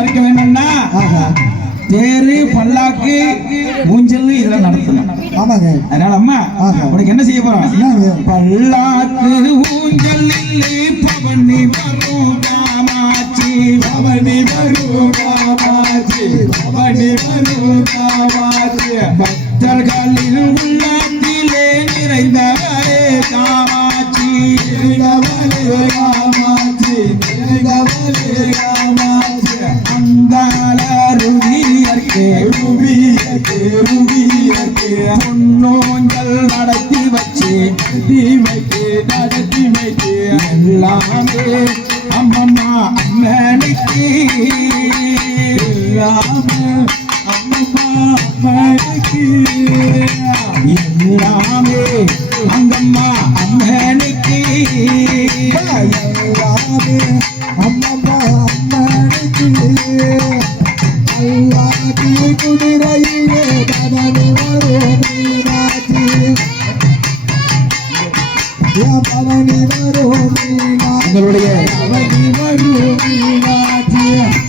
இருக்க வேணும்னா தேரு பல்லாக்கு ஊஞ்சல் இதெல்லாம் நடத்தணும். ஆமாங்க. அதனால அம்மா உனக்கு என்ன செய்ய போறோம்? பல்லாக்கு ஊஞ்சல் பவனி வரும் காமாட்சி, பவனி வரும் காமாட்சி, பவனி வரும் காமாட்சி. பக்தர்களின் உள்ளத்திலே நிறைந்தவரே காமாட்சி, நிறைந்தவரே காமாட்சி, நிறைந்தவரே காமாட்சி. அங்காள ருவியர்க்கே ருவியர்க்கே ருவியர்க்கே பொன்னோஞ்சல் நடத்தி வச்சு நடத்தி வைத்து எல்லாமே அம்மம்மா அம்மனுக்கு, எல்லாமே அம்மம்மா அம்மனுக்கு, எல்லாமே அங்கம்மா அம்மனுக்கு, எல்லாமே அம்மம்மா அம்மனுக்கு. அல்லாதி குதிரையிலே பவனி வரும் மீனாட்சி, பவனி வரும் மீனாட்சி, பவனி வரும் மீனாட்சி.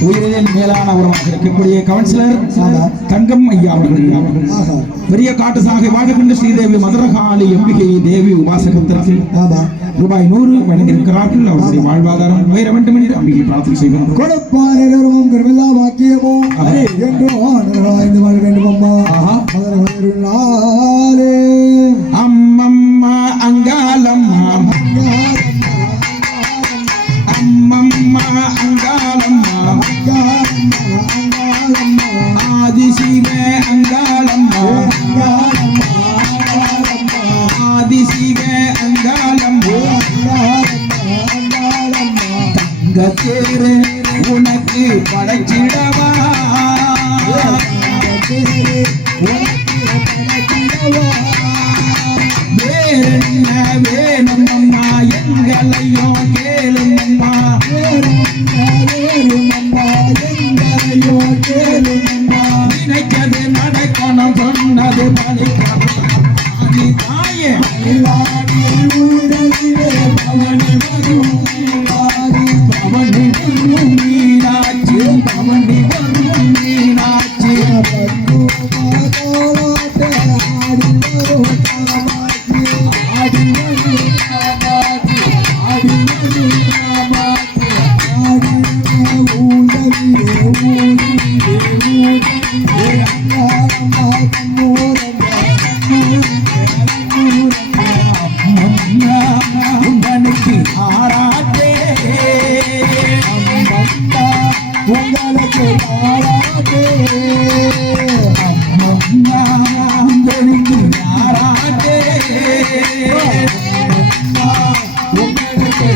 உயிரின் மேலான உறவாக இருக்கக்கூடிய கவுன்சிலர் தங்கம் ஐயா அவர்கள் பெரிய காட்டு சாகை வாழ்கின்ற ஸ்ரீதேவி மதுரகாளி எம்பிகை தேவி உபாசகத்திற்கு ரூபாய் 100 வழங்கியிருக்கிறார்கள். அவருடைய வாழ்வாதாரம் உயர வேண்டும் என்று அம்பிகை பிரார்த்தனை செய்கிறோம். கொடுப்பார் எல்லோரும் கருவில்லா வாக்கியமோ என்று வாழ்ந்து வாழ வேண்டும். அம்மா அம்மம்மா அங்காளம்மா, அம்மம்மா அங்காளம்மா, ஆதிசிவ அங்காளம்மா, ஆதிசிவ அங்காளம்மா. தங்க தேரு உனக்கு படைச்சிடவா, வேறென்ன வேணும் அம்மா எங்களையும் கேளும் அம்மா, வேறும் அம்மா எங்களையும் கேளும் அம்மா. நினைச்சது நடக்கணும் சொன்னது பலிக்கணும் தாயே. பவனி வரும் பவனி வரும் மீனாட்சி, பவனி வரும் மீனாட்சி. உங்களுக்கு ஆராதே அம்மம்மா உங்களுக்கு ஆராதே உங்களுக்கு